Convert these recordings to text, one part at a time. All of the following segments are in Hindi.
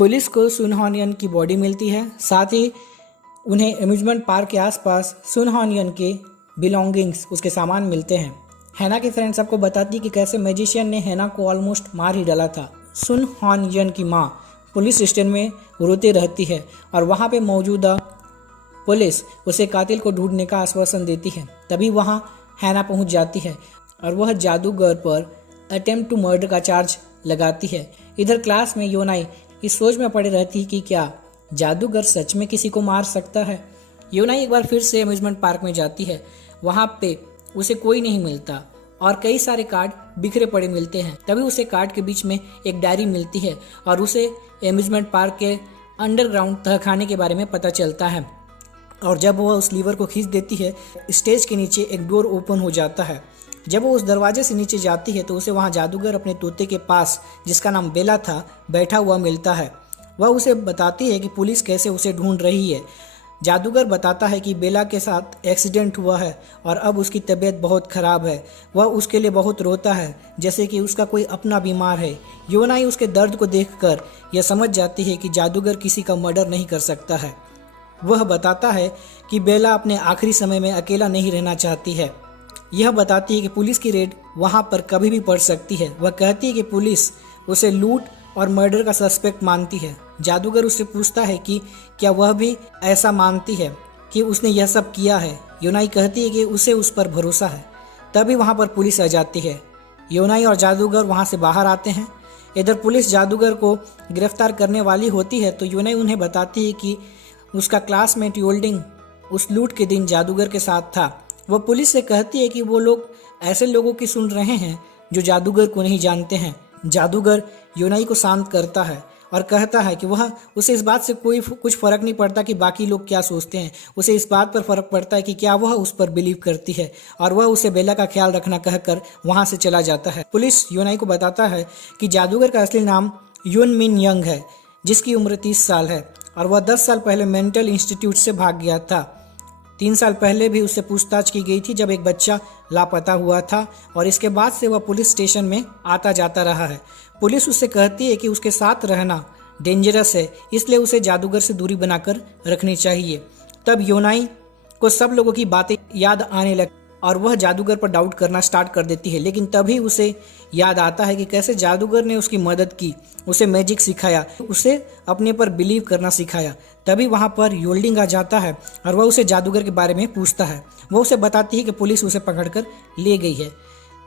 पुलिस को सुन हॉनियन की बॉडी मिलती है। साथ ही उन्हें अम्यूजमेंट पार्क के आसपास सुन हॉनियन के बिलोंगिंग्स, उसके सामान मिलते हैं। हैना की फ्रेंड सबको बताती है कि कैसे मैजिशियन ने हैना को ऑलमोस्ट मार ही डाला था। सुन हॉनियन की माँ पुलिस स्टेशन में रोती रहती है और वहाँ पे मौजूदा पुलिस उसे कातिल को ढूंढने का आश्वासन देती है। तभी वहाँ हैना पहुँच जाती है और वह जादूगर पर अटेम्प्ट टू मर्डर का चार्ज लगाती है। इधर क्लास में योनाई इस सोच में पड़ी रहती है कि क्या जादूगर सच में किसी को मार सकता है। योनाई एक बार फिर से अम्यूजमेंट पार्क में जाती है। वहाँ पे उसे कोई नहीं मिलता और कई सारे कार्ड बिखरे पड़े मिलते हैं। तभी उसे कार्ड के बीच में एक डायरी मिलती है और उसे अम्यूजमेंट पार्क के अंडरग्राउंड तहखाने के बारे में पता चलता है। और जब वह उस लीवर को खींच देती है, स्टेज के नीचे एक डोर ओपन हो जाता है। जब वो उस दरवाजे से नीचे जाती है तो उसे वहाँ जादूगर अपने तोते के पास, जिसका नाम बेला था, बैठा हुआ मिलता है। वह उसे बताती है कि पुलिस कैसे उसे ढूंढ रही है। जादूगर बताता है कि बेला के साथ एक्सीडेंट हुआ है और अब उसकी तबीयत बहुत ख़राब है। वह उसके लिए बहुत रोता है, जैसे कि उसका कोई अपना बीमार है। योनाई उसके दर्द को देखकर यह समझ जाती है कि जादूगर किसी का मर्डर नहीं कर सकता है। वह बताता है कि बेला अपने आखिरी समय में अकेला नहीं रहना चाहती है। यह बताती है कि पुलिस की रेड वहाँ पर कभी भी पड़ सकती है। वह कहती है कि पुलिस उसे लूट और मर्डर का सस्पेक्ट मानती है। जादूगर उससे पूछता है कि क्या वह भी ऐसा मानती है कि उसने यह सब किया है। योनाई कहती है कि उसे उस पर भरोसा है। तभी वहाँ पर पुलिस आ जाती है। योनाई और जादूगर वहाँ से बाहर आते हैं। इधर पुलिस जादूगर को गिरफ्तार करने वाली होती है तो योनाई उन्हें बताती है कि उसका क्लासमेट योल्डिंग उस लूट के दिन जादूगर के साथ था। वह पुलिस से कहती है कि वो लोग ऐसे लोगों की सुन रहे हैं जो जादूगर को नहीं जानते हैं। जादूगर योनाई को शांत करता है और कहता है कि वह उसे इस बात से कुछ फर्क नहीं पड़ता कि बाकी लोग क्या सोचते हैं। उसे इस बात पर फर्क पड़ता है कि क्या वह उस पर बिलीव करती है, और वह उसे बेला का ख्याल रखना कहकर वहां से चला जाता है। पुलिस योनाई को बताता है कि जादूगर का असली नाम यून मिन यंग है, जिसकी उम्र 30 साल है और वह 10 साल पहले मेंटल इंस्टीट्यूट से भाग गया था। 3 साल पहले भी उससे पूछताछ की गई थी जब एक बच्चा लापता हुआ था, और इसके बाद से वह पुलिस स्टेशन में आता जाता रहा है। पुलिस उससे कहती है कि उसके साथ रहना डेंजरस है, इसलिए उसे जादूगर से दूरी बनाकर रखनी चाहिए। तब योनाई को सब लोगों की बातें याद आने लग और वह जादूगर पर डाउट करना स्टार्ट कर देती है। लेकिन तभी उसे याद आता है कि कैसे जादूगर ने उसकी मदद की, उसे मैजिक सिखाया, उसे अपने पर बिलीव करना सिखाया। तभी वहाँ पर योल्डिंग आ जाता है और वह उसे जादूगर के बारे में पूछता है। वह उसे बताती है कि पुलिस उसे पकड़कर ले गई है।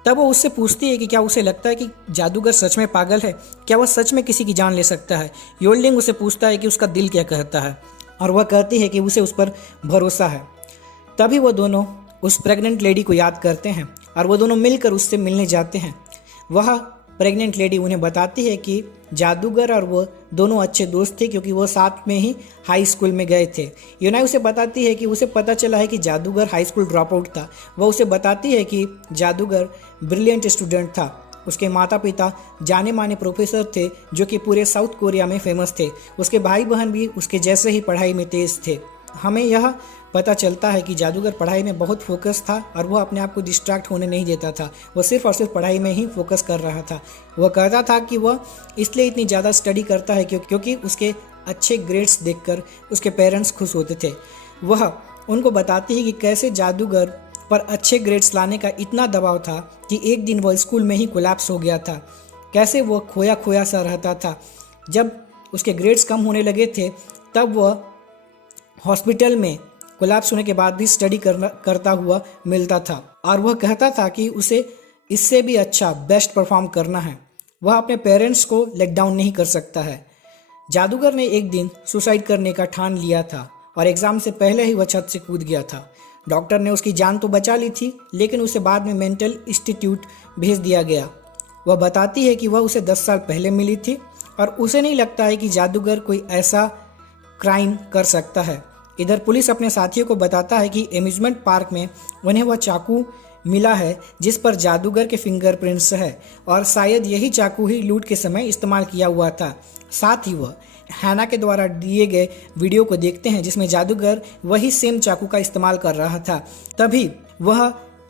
तब वो उससे पूछती है कि क्या उसे लगता है कि जादूगर सच में पागल है, क्या वह सच में किसी की जान ले सकता है। योल्डिंग उसे पूछता है कि उसका दिल क्या कहता है, और वह कहती है कि उसे उस पर भरोसा है। तभी वो दोनों उस प्रेग्नेंट लेडी को याद करते हैं और वो दोनों मिलकर उससे मिलने जाते हैं। वह प्रेग्नेंट लेडी उन्हें बताती है कि जादूगर और वो दोनों अच्छे दोस्त थे क्योंकि वो साथ में ही हाई स्कूल में गए थे। योनाई उसे बताती है कि उसे पता चला है कि जादूगर हाई स्कूल ड्रॉप आउट था। वह उसे बताती है कि जादूगर ब्रिलियंट स्टूडेंट था। उसके माता पिता जाने माने प्रोफेसर थे जो कि पूरे साउथ कोरिया में फेमस थे। उसके भाई बहन भी उसके जैसे ही पढ़ाई में तेज थे। हमें यह पता चलता है कि जादूगर पढ़ाई में बहुत फोकस था और वह अपने आप को डिस्ट्रैक्ट होने नहीं देता था। वह सिर्फ और सिर्फ पढ़ाई में ही फोकस कर रहा था। वह कहता था कि वह इसलिए इतनी ज़्यादा स्टडी करता है क्योंकि उसके अच्छे ग्रेड्स देखकर उसके पेरेंट्स खुश होते थे। वह उनको बताती है कि कैसे जादूगर पर अच्छे ग्रेड्स लाने का इतना दबाव था कि एक दिन वह स्कूल में ही कोलैप्स हो गया था। कैसे वह खोया खोया सा रहता था। जब उसके ग्रेड्स कम होने लगे थे तब वह हॉस्पिटल में कोलैप्स होने के बाद भी स्टडी करता हुआ मिलता था, और वह कहता था कि उसे इससे भी अच्छा बेस्ट परफॉर्म करना है। वह अपने पेरेंट्स को लेट डाउन नहीं कर सकता है। जादूगर ने एक दिन सुसाइड करने का ठान लिया था और एग्ज़ाम से पहले ही वह छत से कूद गया था। डॉक्टर ने उसकी जान तो बचा ली थी, लेकिन उसे बाद में मेंटल इंस्टीट्यूट भेज दिया गया। वह बताती है कि वह उसे 10 साल पहले मिली थी और उसे नहीं लगता है कि जादूगर कोई ऐसा क्राइम कर सकता है। इधर पुलिस अपने साथियों को बताता है कि एम्यूजमेंट पार्क में उन्हें वह चाकू मिला है जिस पर जादूगर के फिंगरप्रिंट्स है, और शायद यही चाकू ही लूट के समय इस्तेमाल किया हुआ था। साथ ही वह हैना के द्वारा दिए गए वीडियो को देखते हैं जिसमें जादूगर वही सेम चाकू का इस्तेमाल कर रहा था। तभी वह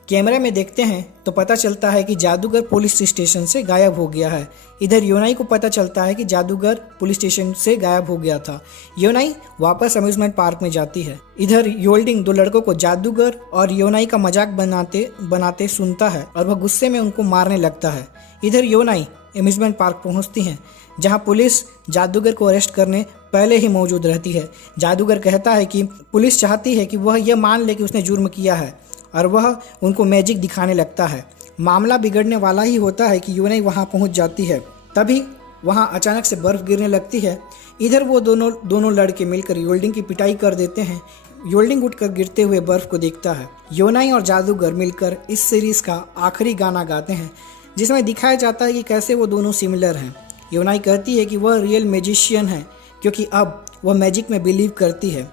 कैमरे में देखते हैं तो पता चलता है कि जादूगर पुलिस स्टेशन से गायब हो गया है। इधर योनाई को पता चलता है कि जादूगर पुलिस स्टेशन से गायब हो गया था। योनाई वापस अम्यूजमेंट पार्क में जाती है। इधर योल्डिंग दो लड़कों को जादूगर और योनाई का मजाक बनाते बनाते सुनता है और वह गुस्से में उनको मारने लगता है। इधर योनाई अम्यूजमेंट पार्क पहुंचती हैं, जहां पुलिस जादूगर को अरेस्ट करने पहले ही मौजूद रहती है। जादूगर कहता है कि पुलिस चाहती है कि वह यह मान ले कि उसने जुर्म किया है और वह उनको मैजिक दिखाने लगता है। मामला बिगड़ने वाला ही होता है कि योनाई वहां पहुंच जाती है। तभी वहां अचानक से बर्फ गिरने लगती है। इधर वो दोनों लड़के मिलकर योल्डिंग की पिटाई कर देते हैं। योल्डिंग उठकर गिरते हुए बर्फ को देखता है। योनाई और जादूगर मिलकर इस सीरीज का आखिरी गाना गाते हैं, जिसमें दिखाया जाता है कि कैसे वो दोनों सिमिलर हैं। योनाई कहती है कि वह रियल मैजिशियन है क्योंकि अब वह मैजिक में बिलीव करती है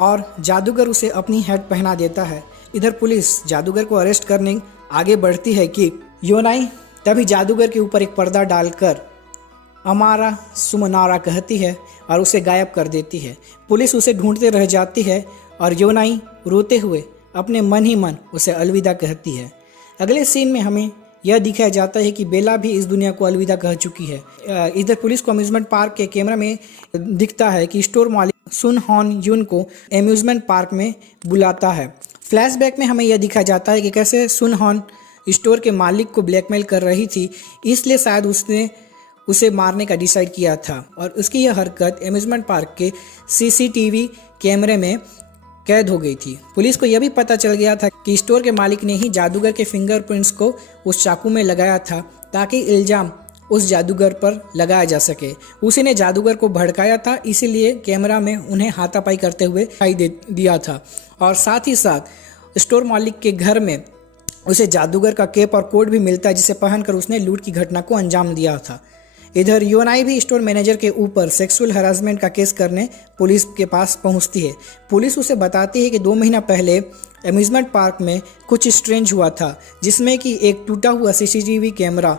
और जादूगर उसे अपनी हैट पहना देता है। इधर पुलिस जादूगर को अरेस्ट करने आगे बढ़ती है कि योनाई तभी जादूगर के ऊपर एक पर्दा डालकर अमारा सुमनारा कहती है और उसे गायब कर देती है। पुलिस उसे ढूंढते रह जाती है और योनाई रोते हुए अपने मन ही मन उसे अलविदा कहती है। अगले सीन में हमें यह दिखाया जाता है कि बेला भी इस दुनिया को अलविदा कह चुकी है। इधर पुलिस को अम्यूजमेंट पार्क के कैमरा में दिखता है कि स्टोर मालिक सुन हॉन यून को अम्यूजमेंट पार्क में बुलाता है। फ्लैशबैक में हमें यह दिखाया जाता है कि कैसे सुन हॉन स्टोर के मालिक को ब्लैकमेल कर रही थी, इसलिए शायद उसने उसे मारने का डिसाइड किया था और उसकी यह हरकत अम्यूजमेंट पार्क के सीसीटीवी कैमरे में कैद हो गई थी। पुलिस को यह भी पता चल गया था कि स्टोर के मालिक ने ही जादूगर के फिंगरप्रिंट्स को उस चाकू में लगाया था ताकि इल्जाम उस जादूगर पर लगाया जा सके। उसी ने जादूगर को भड़काया था, इसीलिए कैमरा में उन्हें हाथापाई करते हुए दिखाई दिया था और साथ ही साथ स्टोर मालिक के घर में उसे जादूगर का कैप और कोट भी मिलता है, जिसे पहनकर उसने लूट की घटना को अंजाम दिया था। इधर योनाई भी स्टोर मैनेजर के ऊपर सेक्सुअल हरासमेंट का केस करने पुलिस के पास पहुंचती है। पुलिस उसे बताती है कि 2 महीना पहले अम्यूजमेंट पार्क में कुछ स्ट्रेंज हुआ था, जिसमें कि एक टूटा हुआ सीसीटीवी कैमरा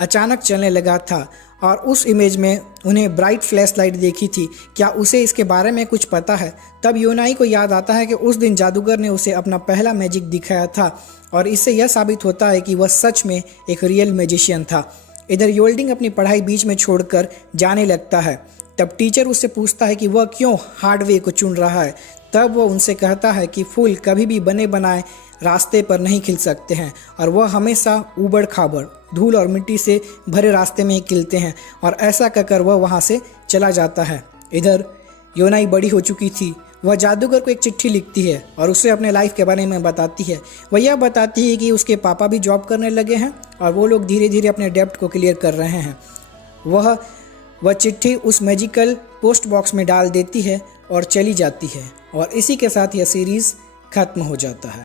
अचानक चलने लगा था और उस इमेज में उन्हें ब्राइट फ्लैश लाइट देखी थी। क्या उसे इसके बारे में कुछ पता है? तब योनाई को याद आता है कि उस दिन जादूगर ने उसे अपना पहला मैजिक दिखाया था और इससे यह साबित होता है कि वह सच में एक रियल मैजिशियन था। इधर योल्डिंग अपनी पढ़ाई बीच में छोड़कर जाने लगता है। तब टीचर उससे पूछता है कि वह क्यों हार्ड वे को चुन रहा है। तब वह उनसे कहता है कि फूल कभी भी बने बनाए रास्ते पर नहीं खिल सकते हैं और वह हमेशा ऊबड़ खाबड़ धूल और मिट्टी से भरे रास्ते में ही खिलते हैं, और ऐसा कहकर वह वहाँ से चला जाता है। इधर योनाई बड़ी हो चुकी थी। वह जादूगर को एक चिट्ठी लिखती है और उसे अपने लाइफ के बारे में बताती है। वह यह बताती है कि उसके पापा भी जॉब करने लगे हैं और वो लोग धीरे धीरे अपने डेब्ट को क्लियर कर रहे हैं। वह चिट्ठी उस मैजिकल पोस्ट बॉक्स में डाल देती है और चली जाती है और इसी के साथ यह सीरीज़ खत्म हो जाता है।